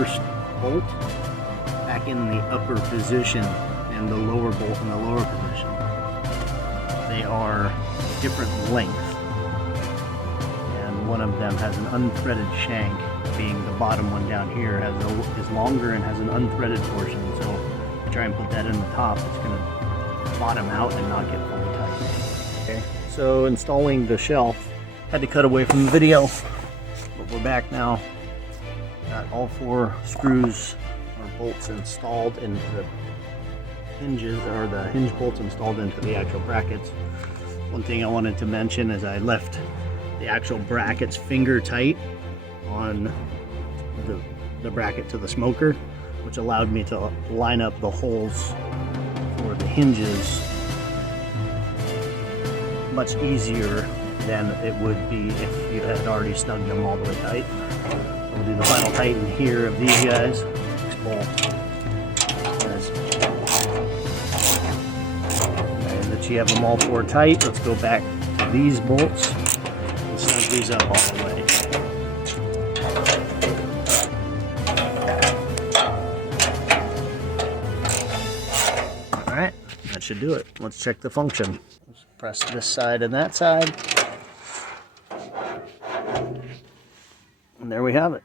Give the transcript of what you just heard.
first bolt back in the upper position and the lower bolt in the lower position. They are different length, and one of them has an unthreaded shank, being the bottom one down here is longer and has an unthreaded portion. So if I try and put that in the top, it's going to bottom out and not get fully tight. Okay, so installing the shelf, had to cut away from the video, but we're back now. Got all 4 screws or bolts installed into the hinges, or the hinge bolts installed into the actual brackets. One thing I wanted to mention is I left the actual brackets finger tight on the bracket to the smoker, which allowed me to line up the holes for the hinges much easier than it would be if you had already snugged them all the way tight. We'll do the final tighten here of these guys. And that you have them all 4 tight, let's go back to these bolts and snug these up all the way. Alright, that should do it. Let's check the function. Let's press this side and that side. And there we have it.